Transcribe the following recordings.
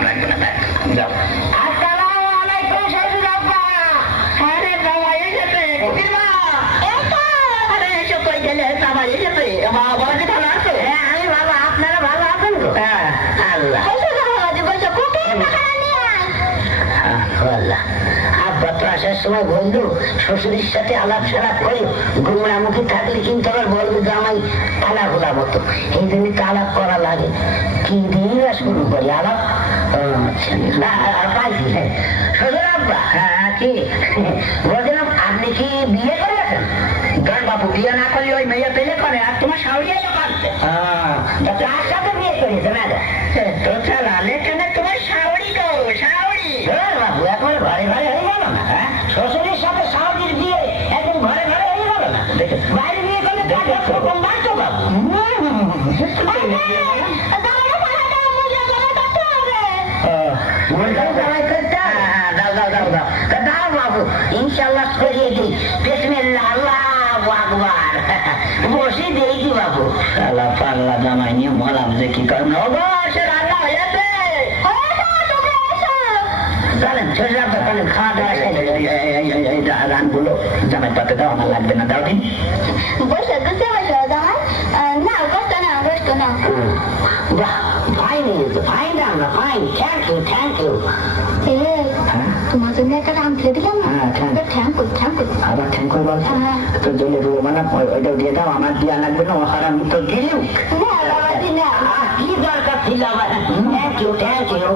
নাম রাখবে না, যাও। আসসালামু আলাইকুম শ্বশুর আব্বা। আরে জামাই এসেছে। মা আরে এসো কই গেলে? জামাই এসেছে। বাবা বলতে ভালো আছো? হ্যাঁ আমি ভালো, আপনারা ভালো আছেন তো? হ্যাঁ আল্লাহ। আব্বা তো আসার সময় বললো শ্বশুরের সাথে আলাপ সালাপ করে গুমরামুখী থাকলে কিন্তু আবার বলবে জামাই তালা খোলা মতো, এই জন্য আলাপ করা লাগে। কি দিয়ে শুরু করি আলাপ? পাইছি। শ্বশুর আব্বা। হ্যাঁ কি বলছিলাম, আপনি কি বিয়ে করেছেন? ধর বাবু, বিয়ে না করলে ওই মেয়ে পেলে করে, আর তোমার শাশুড়ি এসে পারছে। তার সাথে বিয়ে করেছে না? তো চালালে কেন তোমার শাশুড়ি গো, শাশুড়ি। বাবু এখন ঘরে ঘরে হয়ে গেল না? শ্বশুরের সাথে শাশুড়ির বিয়ে এখন ঘরে ঘরে হয়ে গেল না? বাইরে বিয়ে করলে প্রথম বাড়তো বাবু। ইনশাল্লাহ করিয়ে দিই। বিসমিল্লাহ, আল্লাহু আকবার। বসে দিয়েছি বাবু। শালা পাল্লা জামাই নিয়ে মলাম যে কি করবো। রান্না হয়েছে, চলেন ছোট চলেন, খাওয়া দাওয়া রানগুলো জামাই পাতে দাও, আমার লাগবে না, দাও দিন। বসে বসে বসে জামাই না, কষ্ট না, কষ্ট না। বাহ, ফাইন হয়েছে, ফাইন রান্না, fine. Thank you, thank you. তোমার জন্য একটা রাম খেয়ে দিলাম না? Thank you, thank you. আবার থ্যাংক ইউ বলছো? তো জলে রুড়ো মানে ওইটাও দিয়ে দাও, আমার দিয়া লাগবে না, হারাম তো দিলেও কি দরকার ছিল আবার? Thank you, thank you.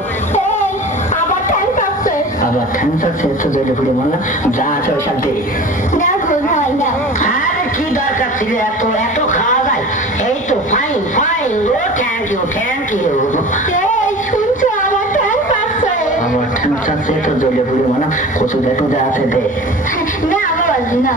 আবার থ্যাংক আছে, আবার থ্যাংক আছে, তো জলে রুড়ো মানে যা আছে ওই সব দিয়ে। আরে কি দরকার ছিল এত এত খাওয়া যায়? এই তো ফাইন ফাইন। ও থ্যাংক ইউ, থ্যাংক ইউ। শুনছো আমার থ্যাংক আছে? আমার থ্যাংক আছে তো জলে রুড়ো মানে কচু দেখো যা আছে দে। না আমার বাজি না।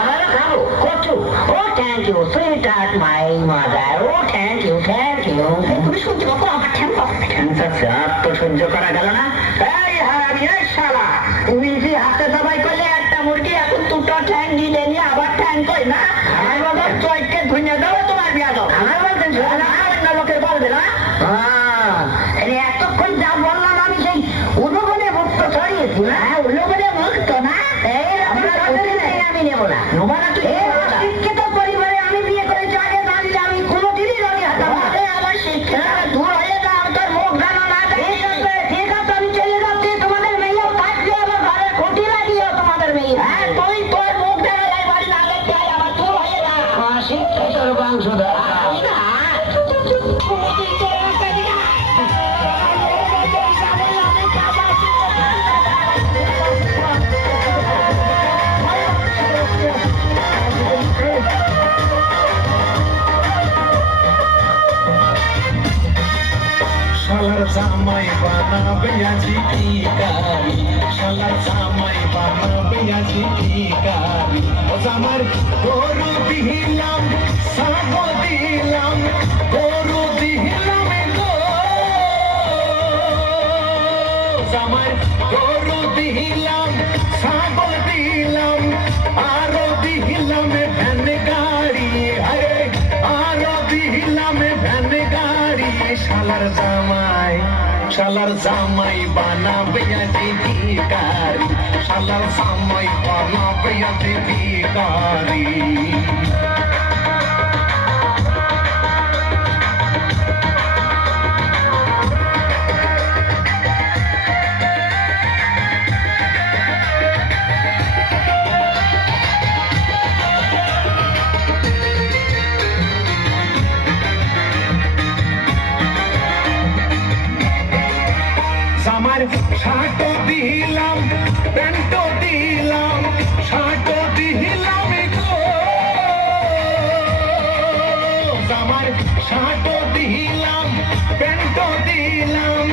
আবারও খাবো কচু? Oh thank you sweetheart my mother. Oh thank you, thank you. তুমি সহ্য করো, আমার থ্যাংক আছে। থ্যাংক আছে আর তো সহ্য করা গেল না। এই হারামি, এই শালা, তুমি যে হাতে সবাই করলে একটা মুরগি, এখন দুটো ঠ্যাং দিলে নিয়ে আবার ঠ্যাং কই না? আমার বাবা চৈকে ধুইয়া দাও, তোমার বিয়া দাও। আমার বলতেন অন্য লোকের বলবে না? এতক্ষণ যা বললাম আমি সেই উলুবনে মুক্ত ছড়িয়েছি না? উলুবনে মুক্ত না, আমি নেবো না। শিক্ষিত পরিবারে আমি বিয়ে করেছি, আগে জানলে আমি কোনোদিনই রঙে হাতাম না। আমার শিক্ষা দূর হয়ে যা, আমি তোর মুখ জানো না। ঠিক আছে, ঠিক আছে, আমি চলে যাচ্ছি। তোমাদের মেয়েও থাকবে, আমার ঘরে খুঁটি লাগিও তোমাদের মেয়ে। হ্যাঁ, তুই তোর মুখ দেখা যায় বাড়ি না দেখতে, আমার দূর হয়ে যা। শিক্ষিত বংশধর আমি না। শালার জামাই বানাবে আজি ভিখারি, শালার জামাই বানাবে আজি ভিখারি। ও জামার গরু দিলাম, ছাগল দিলাম, গরু দিলাম গো। জামার গরু দিলাম, ছাগল দিলাম, আরো দিলাম ভ্যান গাড়ি। আরে আরো দিলাম ভ্যান গাড়ি। শালার জামাই, শালার জামাই বানাবে আজি ভিখারি, শালার জামাই বানাবে আজি ভিখারি। আমার শার্ট দিলাম, প্যান্ট দিলাম, শার্ট দিলাম গো। আমার শার্ট দিলাম, প্যান্ট দিলাম,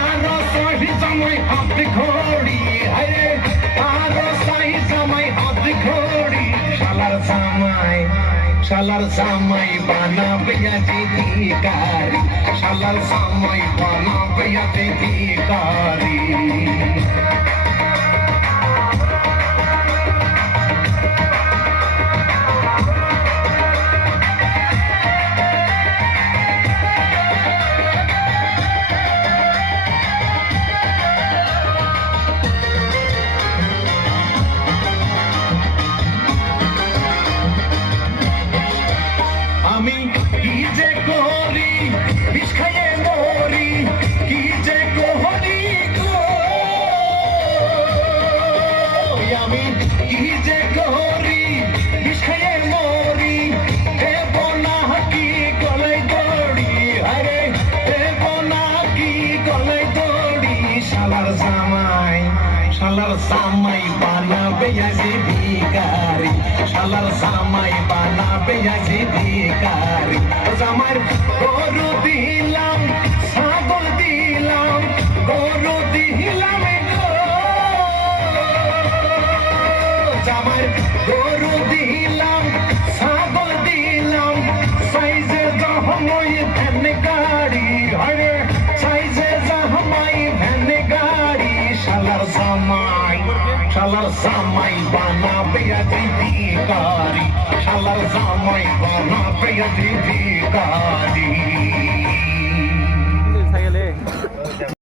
আরো সাহি জামাই হাত ঘড়ি। আরে আরো সাহি জামাই হাত ঘড়ি। শালার জামাই, শালার জামাই বানাবে আজি ভিখারি, শালার জামাই বানাবে আজি ভিখারি। শালার জামাই বানাবে আজি ভিখারি শালার জামাই বানাবে আজি ভিখারি জামার গরু দিলাম ছাগল দিলাম গরু দিলাম জামার গরু দিলাম ছাগল দিলাম সাইজে জহমই ভ্যান গাড়ি হরে সাইজে জহমই ভ্যান গাড়ি শালার জামাই বানাবে আজি ভিখারি শালার জামাই বানাবে আজি ভিখারি